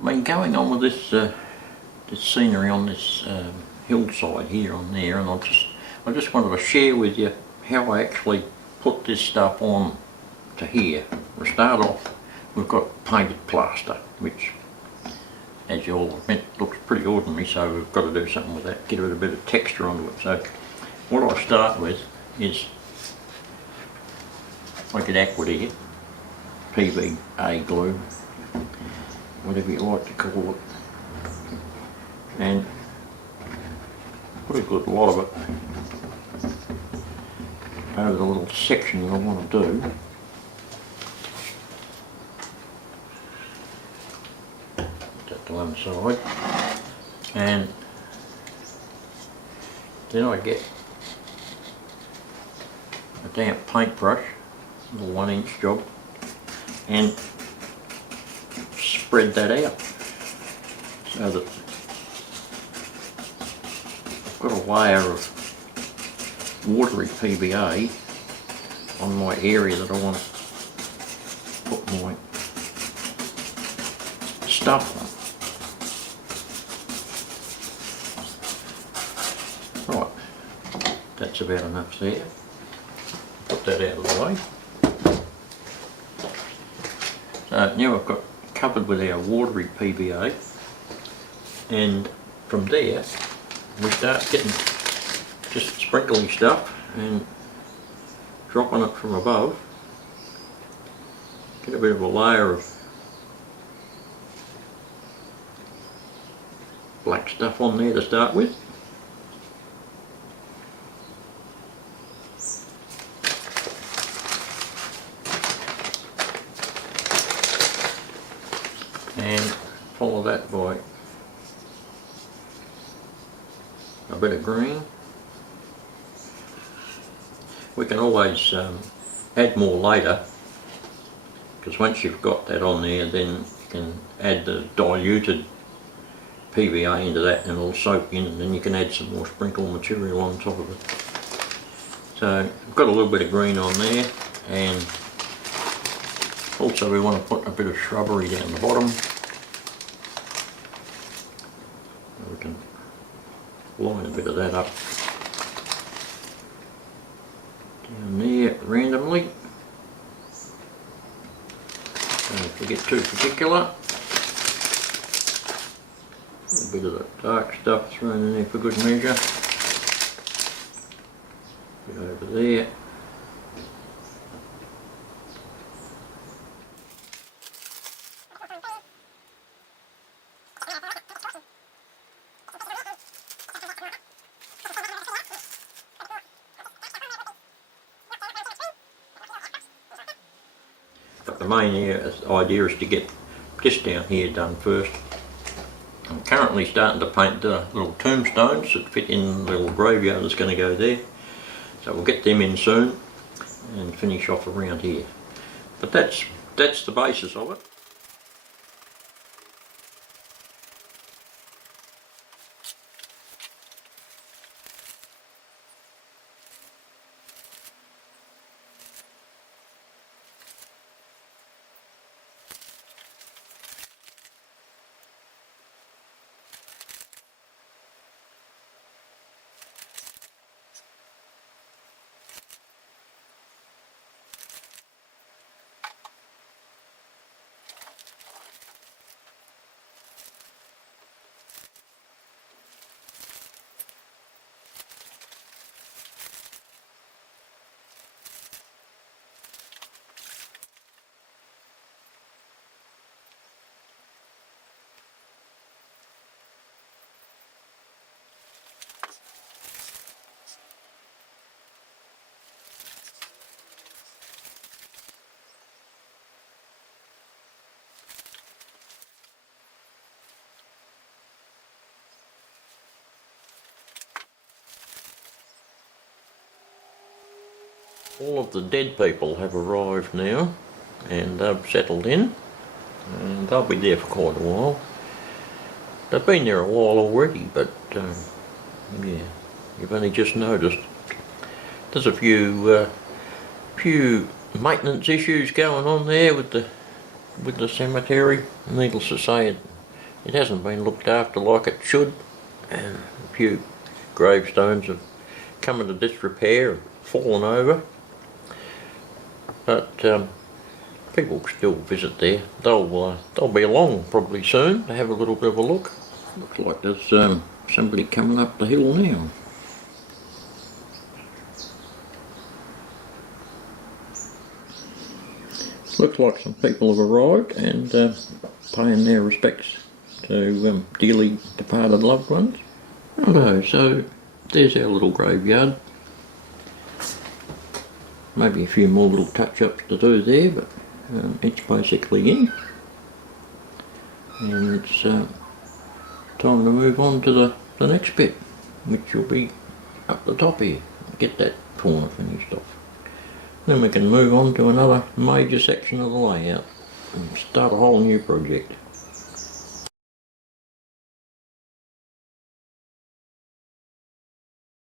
I've been going on with this scenery on this hillside here on there, and I just wanted to share with you how I actually put this stuff on to here. To start off, we've got painted plaster, which, as you all admit, looks pretty ordinary, so we've got to do something with that, get a bit of texture onto it. So what I start with is I get Aqua here, PVA glue, whatever you like to call it, and put a good lot of it over the little section that I want to do. Put that to one side, and then I get a damp paintbrush, a little 1-inch job, and spread that out so that I've got a layer of watery PVA on my area that I want to put my stuff on. Right, that's about enough there. Put that out of the way. So now I've got covered with our watery PVA, and from there we start getting just sprinkling stuff and dropping it from above. Get a bit of a layer of black stuff on there to start with. And follow that by a bit of green. We can always add more later, because once you've got that on there, then you can add the diluted PVA into that and it'll soak in, and then you can add some more sprinkle material on top of it. So I've got a little bit of green on there, and also we want to put a bit of shrubbery down the bottom. We can line a bit of that up down there randomly. Don't forget too particular. A bit of the dark stuff thrown in there for good measure. A bit over there. But the main idea is to get this down here done first. I'm currently starting to paint the little tombstones that fit in the little graveyard that's going to go there. So we'll get them in soon and finish off around here. But that's the basis of it. All of the dead people have arrived now, and they've settled in, and they'll be there for quite a while. They've been there a while already, but yeah, you've only just noticed. There's a few maintenance issues going on there with the cemetery. Needless to say, it hasn't been looked after like it should, and a few gravestones have come into disrepair and fallen over. But people still visit there. They'll be along probably soon to have a little bit of a look. Looks like there's somebody coming up the hill now. Looks like some people have arrived and paying their respects to dearly departed loved ones. Hello, so there's our little graveyard. Maybe a few more little touch-ups to do there, but it's basically in. And it's time to move on to the next bit, which will be up the top here. Get that corner finished off. Then we can move on to another major section of the layout and start a whole new project.